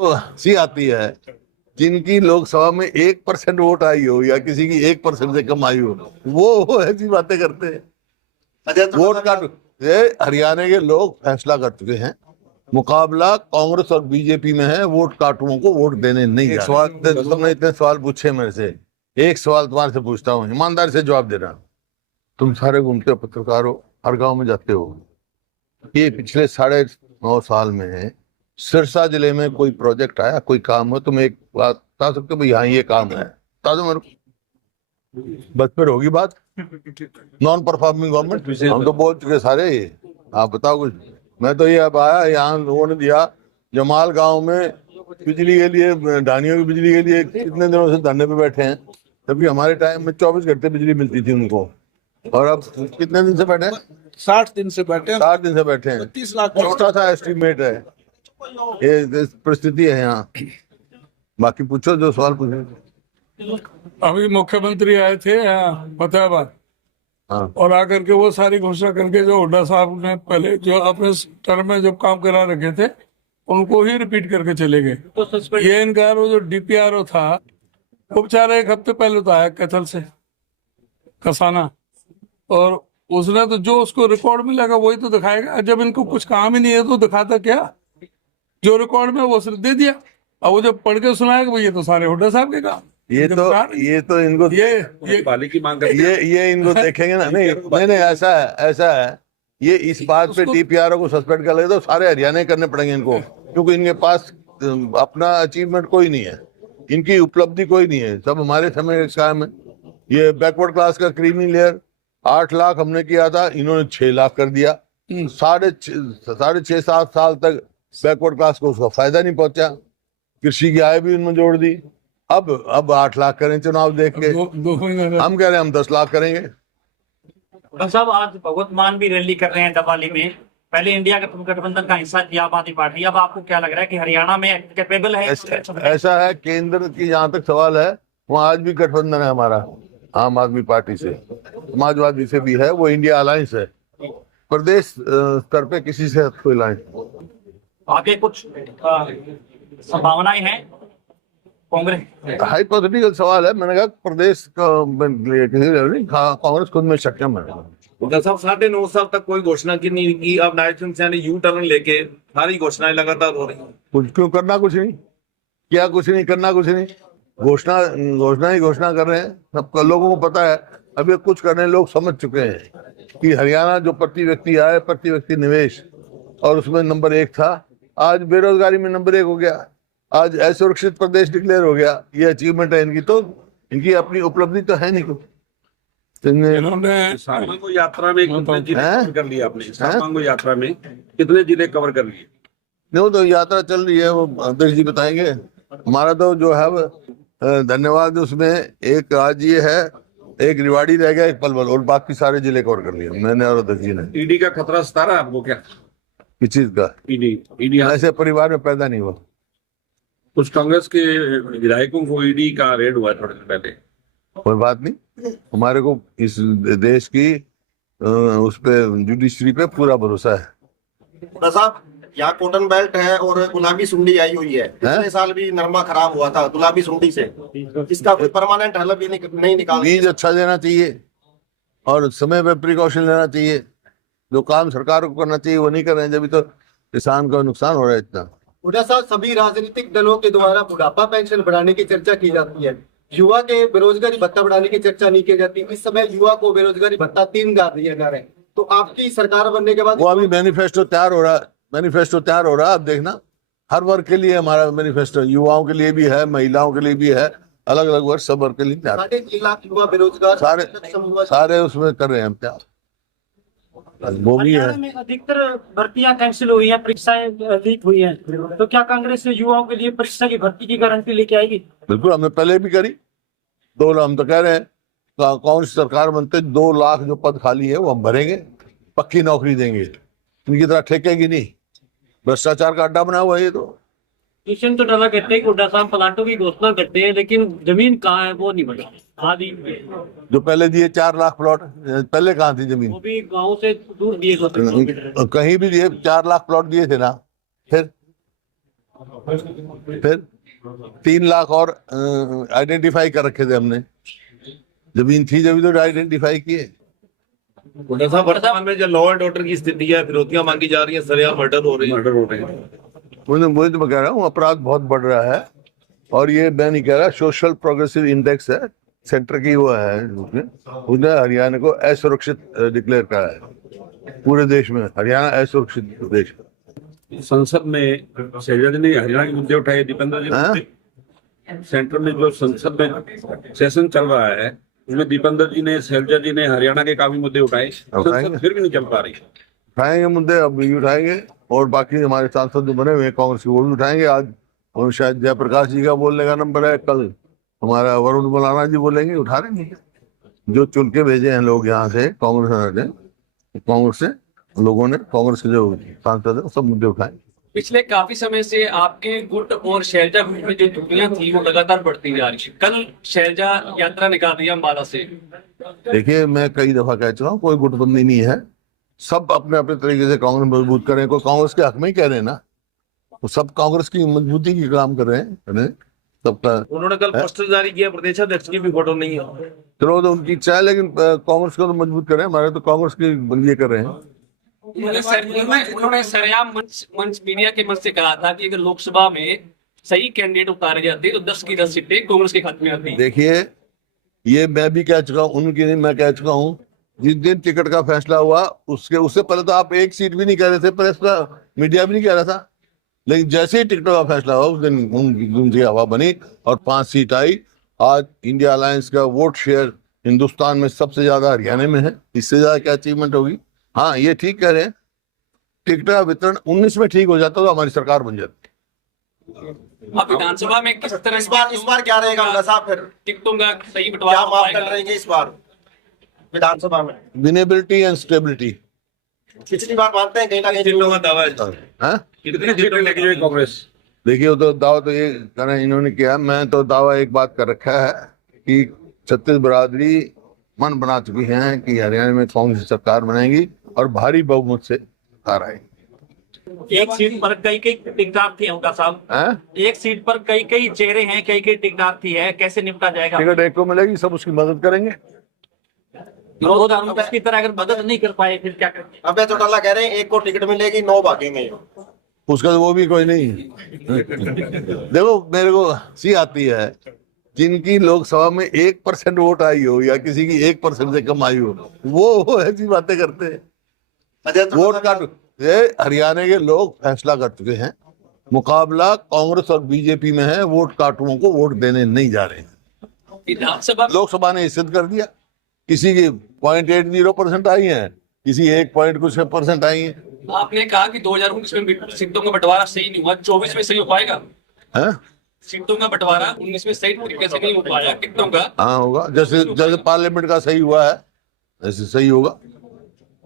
हंसी आती है जिनकी लोकसभा में 1% वोट आई हो या किसी की 1% से कम आई हो, वो ऐसी बातें करते हैं। वोट काट, ये हरियाणा के लोग फैसला कर चुके हैं, मुकाबला कांग्रेस और बीजेपी में है, वोट काटुओं को वोट देने नहीं जा रहे। तुमने इतने सवाल पूछे मेरे से, एक सवाल तुम्हारे से पूछता हूँ, ईमानदारी से जवाब देना। तुम सारे घूमते हो, पत्रकार हो, हर गांव में जाते हो, ये पिछले 9.5 साल में सिरसा जिले में कोई प्रोजेक्ट आया, कोई काम हो, तुम एक बात बता सकते हो भाई हाँ ये काम है, बता दो मेरे को। बस फिर होगी बात। नॉन परफॉर्मिंग गवर्नमेंट हम तो बोल चुके सारे, आप बताओ कुछ। मैं तो ये अब आया यहाँ, लोगों ने दिया जमाल गांव में बिजली के लिए, ढानियों की बिजली के लिए कितने दिनों से धरने पे बैठे हैं, जबकि हमारे टाइम में 24 घंटे बिजली मिलती थी उनको, और अब कितने दिन से बैठे हैं? 60 दिन से बैठे हैं। 60 दिन से बैठे हैं। 30 लाख छोटा सा एस्टिमेट है, ये परिस्थिति है यहाँ। बाकी पूछो जो सवाल पूछो। अभी मुख्यमंत्री आए थे यहाँ फतेहाबाद, हाँ और आकर के वो सारी घोषणा करके जो हुड्डा साहब ने पहले जो अपने टर्म में जो काम करा रखे थे उनको ही रिपीट करके चले गए। तो ये इनका वो जो डीपीआरओ था वो बेचारा 1 हफ्ते पहले तो आया कैथल से, कसाना, और उसने तो जो उसको रिकॉर्ड मिलेगा वही तो दिखाएगा। जब इनको कुछ काम ही नहीं है तो दिखाता क्या? जो रिकॉर्ड में वो सिर्फ दे दिया, और वो जब पढ़ के सुनाएगा वो ये तो सारे हुड्डा साहब के काम। ये तो इनको ये वाली की मांग करते ये इनको देखेंगे ना। नहीं ऐसा है ये इस बात पे डीपीआरओ को सस्पेंड कर लगे तो सारे हरियाणा करने पड़ेंगे इनको, क्योंकि इनके पास अपना अचीवमेंट कोई नहीं है, इनकी उपलब्धि कोई नहीं है, सब हमारे समय का काम है। ये बैकवर्ड क्लास का क्रीमी लेयर 8 लाख हमने किया था, इन्होंने 6 लाख कर दिया। 6.5-7 साल तक बैकवर्ड क्लास को उसका फायदा नहीं पहुंचा, कृषि की आय भी उन्होंने जोड़ दी। अब 8 लाख करें चुनाव देख के, हम कह रहे हैं हम 10 लाख करेंगे। साहब आज भगवत मान भी रैली कर रहे हैं दवाली में, पहले इंडिया गठबंधन का हिस्सा थी आम आदमी पार्टी, अब आपको क्या लग रहा है कि हरियाणा में कैपेबल है? ऐसा है, केंद्र की जहाँ तक सवाल है वहाँ आज भी गठबंधन है हमारा, आम आदमी पार्टी से, समाजवादी से भी है, वो इंडिया अलायंस है। प्रदेश स्तर पे किसी से कोई अलायंस। आगे कुछ संभावनाएं हैं? कांग्रेस हाइपोथेटिकल सवाल है, मैंने कहा प्रदेश कांग्रेस खुद में सक्षम है। साहब 9.5 साल तक कोई घोषणा की नहीं की, अब नायब सिंह सैनी यू टर्न लेके सारी घोषणाएं लगातार हो रही। कुछ क्यों करना, कुछ नहीं क्या, कुछ नहीं करना, कुछ नहीं, घोषणा कर रहे हैं। सब लोगों को पता है, अभी कुछ करने लोग समझ चुके हैं कि हरियाणा जो प्रति व्यक्ति आय, प्रति व्यक्ति निवेश, और उसमें नंबर 1 था, आज बेरोजगारी में नंबर 1 हो गया, आज असुरक्षित प्रदेश डिक्लेयर हो गया। ये अचीवमेंट है इनकी, तो इनकी अपनी उपलब्धि तो है नहीं कुछ। इन्होंने सामांगो यात्रा में कितने जिले कवर कर लिए आपने? सामांगो यात्रा में कितने जिले कवर कर लिए? नहीं तो यात्रा चल रही है, वो अध्यक्ष जी बताएंगे। हमारा तो जो है धन्यवाद, उसमें एक आज ये है, एक रिवाड़ी रह गया, एक पलवल, और बाकी सारे जिले कवर कर लिए मैंने और अध्यक्ष जी ने। ईडी का खतरा सता रहा है आपको क्या? किस चीज का? ईडी ऐसे परिवार में पैदा नहीं हुआ। कुछ कांग्रेस के विधायकों को ईडी का रेड हुआ थोड़े दिन पहले। कोई बात नहीं, हमारे को इस देश की उस पे जुडिशरी पे पूरा भरोसा है। साहब यहाँ कॉटन बेल्ट है और गुलाबी सुंडी आई हुई है, पिछले साल भी नरमा खराब हुआ था गुलाबी सुंडी से, इसका कोई परमानेंट हल भी नहीं निकाला। बीज अच्छा देना चाहिए और समय पे प्रिकॉशन लेना चाहिए, जो काम सरकार को करना चाहिए वो नहीं कर रहे हैं, जब तो किसान का नुकसान हो रहा है इतना। हुड्डा साहब, सभी राजनीतिक दलों के द्वारा बुढ़ापा पेंशन बढ़ाने की चर्चा की जाती है, युवा के बेरोजगारी भत्ता बढ़ाने की चर्चा नहीं की जाती। इस समय युवा को बेरोजगारी भत्ता 3,000 दिया जा रहे हैं, तो आपकी सरकार बनने के बाद वो अभी मैनिफेस्टो तैयार हो रहा है, अब देखना, हर वर्ग के लिए हमारा मैनिफेस्टो, युवाओं के लिए भी है, महिलाओं के लिए भी है, अलग अलग वर्ग, सब वर्ग के लिए तैयार। 3.5 लाख युवा बेरोजगार, सारे उसमें कर रहे हैं हम तैयार। वो भी है। में अधिकतर भर्तियां कैंसिल हुई हैं, परीक्षाएं लीक हुई हैं, तो क्या कांग्रेस युवाओं के लिए परीक्षा की भर्ती की गारंटी लेके आएगी? बिल्कुल, हमने पहले भी करी। 2 लाख हम तो कह रहे हैं, कौन सी सरकार बनते 2 लाख जो पद खाली है वो हम भरेंगे, पक्की नौकरी देंगे, इनकी तरह ठेकेगी नहीं। भ्रष्टाचार का अड्डा बना हुआ है ये तो। किशन तो डाला कहते हैं कि हुड्डा साहब प्लांटों की घोषणा करते हैं, लेकिन जमीन कहाँ है वो नहीं बनी। आदि जो पहले दिए 4 लाख प्लॉट, पहले कहाँ थी जमीन? वो भी गाँव से दूर दिए, कहीं भी दिए, 4 लाख प्लॉट दिए थे ना, फिर फिर 3 लाख और आइडेंटिफाई कर रखे थे हमने, जमीन थी जब तो आइडेंटिफाई किए। हुड्डा साहब, वर्तमान में जो लॉ एंड ऑर्डर की स्थिति है, फिरौतियां मांगी जा रही है, सरेआम मर्डर हो रही है। वही तो मैं कह रहा हूँ, अपराध बहुत बढ़ रहा है। और ये मैं नहीं कह रहा, सोशल प्रोग्रेसिव इंडेक्स है सेंटर की, वो है उसने हरियाणा को असुरक्षित डिक्लेयर करा है पूरे देश में। हरियाणा असुरक्षित प्रदेश। संसद में शैलजा जी ने हरियाणा के मुद्दे उठाए, दीपेंद्र जी ने मुद्दे। सेंटर में जो संसद में सेशन चल रहा है उसमें दीपेंद्र जी ने, शैलजा जी ने हरियाणा के काफी मुद्दे उठाए, संसद फिर भी नहीं चल पा रही। उठाएंगे मुद्दे, अब भी उठाएंगे, और बाकी हमारे सांसद जो बने हुए हैं कांग्रेस के, वो भी उठाएंगे आज। और शायद जयप्रकाश जी का बोलने का नंबर है, कल हमारा वरुण मौलाना जी बोलेंगे, उठा लेंगे। जो चुन के भेजे हैं लोग यहाँ से, कांग्रेस से लोगों ने, कांग्रेस के जो सांसद है, सब मुद्दे उठाए। पिछले काफी समय से आपके गुट और शैलजा गुट में जो दूरियां थी वो लगातार बढ़ती जा रही है। कल शैलजा यात्रा निकाल रही है अम्बाला से। देखिए, मैं कई दफा कह चुका हूँ, कोई गुटबंदी नहीं है। सब अपने अपने तरीके से कांग्रेस मजबूत करें, कोई कांग्रेस के हक में ही कह रहे हैं ना, तो सब कांग्रेस की मजबूती की काम कर रहे हैं सबका। उन्होंने कल पोस्टर जारी किया, प्रदेशाध्यक्ष की भी फोटो नहीं है। चलो तो उनकी इच्छा है, लेकिन कांग्रेस को तो मजबूत करें, हमारे तो कांग्रेस की ये कर रहे हैं। उन्होंने सरेआम मंच मीडिया के मंच से कहा था कि अगर लोकसभा में सही कैंडिडेट उतारे जाते तो 10 की 10 सीटें कांग्रेस के खाते में आती। देखिए, ये मैं भी कह चुका हूँ, उनकी नहीं, मैं कह चुका हूँ। जिस दिन टिकट का फैसला हुआ उससे पहले तो आप एक सीट भी नहीं कह रहे थे, प्रेस का मीडिया भी नहीं कह रहा था, लेकिन जैसे ही टिकट का फैसला हुआ उस दिन उनकी हवा बनी और 5 सीट आई। आज इंडिया अलायंस का वोट शेयर हिंदुस्तान में सबसे ज्यादा हरियाणा में है। इससे ज्यादा क्या अचीवमेंट होगी। हाँ, ये ठीक कह रहे हैं, टिकट का वितरण 19 में ठीक हो जाता तो हमारी सरकार बन जाती। अब विधानसभा में किस तरह इस बार क्या रहेगा हुड्डा साहब? फिर टिकटों का सही क्या बंटवारा मापदंड रहेंगे इस बार विधानसभा में? Winnability and stability. पिछली बार मानते हैं कहीं ना कहीं सीटों का दावा है। हाँ, कितनी सीटें लेके जाएगी कांग्रेस? देखिए, वो तो दावा तो ये कहना इन्होंने किया, मैं तो दावा एक बात कर रखा है कि छत्तीस बिरादरी मन बना चुकी हैं कि हरियाणा में कांग्रेस सरकार बनाएगी और भारी बहुमत से हार आएगी। एक सीट पर कई टिकदार थे हुड्डा साहब। हैं? एक सीट पर कई चेहरे हैं, कई टिकदार थी है, कैसे निपटा जाएगा? टिकट एक को मिलेगी, सब उसकी मदद करेंगे। विरोध उसकी तरह अगर मदद नहीं कर पाए फिर क्या करेंगे? अबे चौटाला कह रहे हैं एक को टिकट मिलेगी, 9 भागेंगे। उसका तो वो भी कोई नहीं। देखो, मेरे को हंसी आती है, जिनकी लोकसभा में 1% वोट आई हो या किसी की 1% से कम आई हो, वो ऐसी बातें करते हैं। वोट काट, ये हरियाणा के लोग फैसला कर चुके हैं, मुकाबला कांग्रेस और बीजेपी में है, वोट काटुओं को वोट देने नहीं जा रहे हैं। विधानसभा लोकसभा ने सिद्ध कर दिया। किसी की 0.80% आई है, किसी 1% आई है। आपने कहा कि 2019 में सीटों का बंटवारा सही नहीं हुआ, 24 में सही हो पाएगा? हैं? सीटों का बंटवारा 19 में सही तरीके से नहीं हो पाया टिकटों का। हाँ, होगा, जैसे पार्लियामेंट का सही हुआ है ऐसे सही होगा।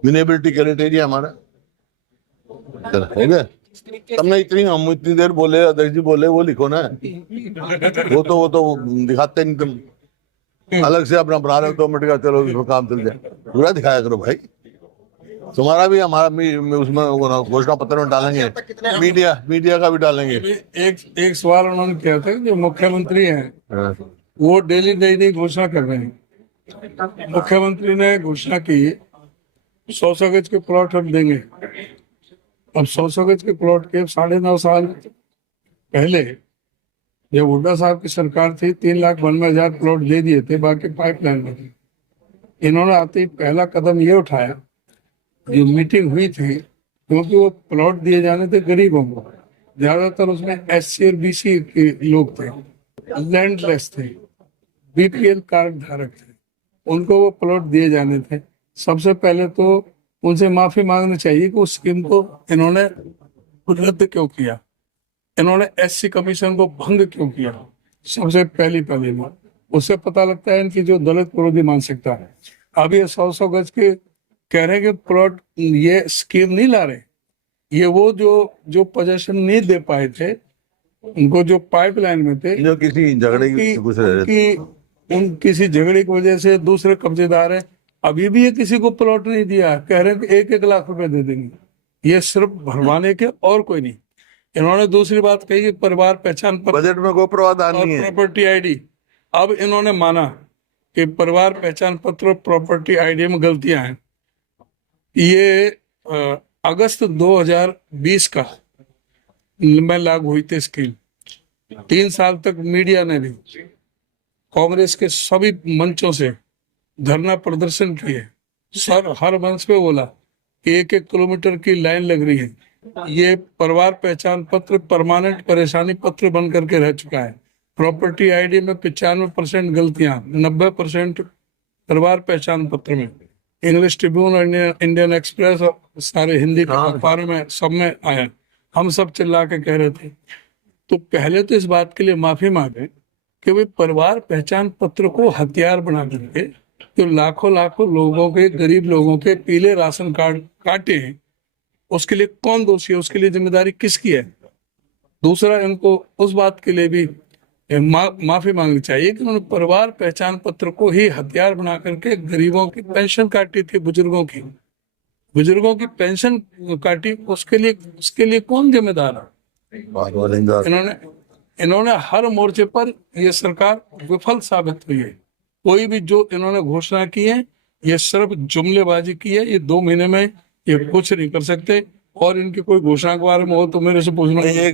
विनेबिलिटी क्राइटेरिया हमारा हो गया। हमने हम इतनी देर बोले, अध्यक्ष जी बोले, वो लिखो ना। वो तो दिखाते नहीं, तुम अलग से अपना बना रहे हो, 2 मिनट का, चलो इसमें काम चल जाए। पूरा दिखाया करो भाई। तुम्हारा भी हमारा उसमें घोषणा पत्र में डालेंगे, मीडिया का भी डालेंगे। एक सवाल उन्होंने किया था कि जो मुख्यमंत्री हैं वो डेली नई नई घोषणा कर रहे हैं। मुख्यमंत्री ने घोषणा की 100 गज के प्लॉट हम देंगे। अब 100 गज के प्लॉट के 9.5 साल पहले जब हुड्डा साहब की सरकार थी 3,92,000 प्लॉट दे दिए थे, बाकी पाइपलाइन में थे। इन्होंने आते ही पहला कदम ये उठाया, जो मीटिंग हुई थी, क्योंकि वो प्लॉट दिए जाने थे गरीबों को, ज्यादातर उसमें SC और BC के लोग थे, लैंडलेस थे, BPL कार्ड धारक थे, उनको वो प्लॉट दिए जाने थे। सबसे पहले तो उनसे माफी मांगनी चाहिए कि उस स्कीम को इन्होंने रद्द क्यों किया, इन्होंने SC कमीशन को भंग क्यों किया। सबसे पहली बात उससे पता लगता है इनकी जो दलित विरोधी मानसिकता है। अब ये 100 गज के कह रहे हैं कि प्लॉट, ये स्कीम नहीं ला रहे, ये वो जो पोजीशन नहीं दे पाए थे, उनको जो पाइपलाइन में थे, जो किसी झगड़े किसी झगड़े की वजह से दूसरे कब्जेदार हैं, अभी भी ये किसी को प्लॉट नहीं दिया, कह रहे हैं कि 1-1 लाख रुपए दे देंगे। ये सिर्फ भरवाने के और कोई नहीं। इन्होंने दूसरी बात कही कि परिवार पहचान पत्र बजट में कोई प्रावधान और नहीं है। Property ID. अब इन्होंने माना कि परिवार पहचान पत्र और प्रॉपर्टी आईडी में गलतियां हैं। ये अगस्त 2020 का में लागू हुई थी स्कीम। 3 साल तक मीडिया ने भी कांग्रेस के सभी मंचों से धरना प्रदर्शन किए, सर हर मंच पे बोला कि 1-1 किलोमीटर की लाइन लग रही है। ये परिवार पहचान पत्र परमानेंट परेशानी पत्र बन करके रह चुका है। प्रॉपर्टी आईडी में 95% गलतियां, 90% परिवार पहचान पत्र में। इंग्लिश ट्रिब्यून और इंडियन एक्सप्रेस और सारे हिंदी अखबारों में सब में आया। हम सब चिल्ला के कह रहे थे। तो पहले तो इस बात के लिए माफी मांगे कि वे परिवार पहचान पत्र को हथियार बना करके जो लाखों लोगों के, गरीब लोगों के पीले राशन कार्ड काटे हैं, उसके लिए कौन दोषी है, उसके लिए जिम्मेदारी किसकी है। दूसरा, इनको उस बात के लिए भी माफी मांगनी चाहिए कि उन्होंने परिवार पहचान पत्र को ही हथियार बना करके गरीबों की पेंशन काटी थी, बुजुर्गों की पेंशन काटी। उसके लिए कौन जिम्मेदार है। इन्होंने हर मोर्चे पर ये सरकार विफल साबित हुई है। कोई भी जो इन्होंने घोषणा की है ये सिर्फ जुमलेबाजी की है। ये 2 महीने में ये कुछ नहीं कर सकते। और इनकी कोई घोषणा के बारे में हो तो मेरे से पूछना।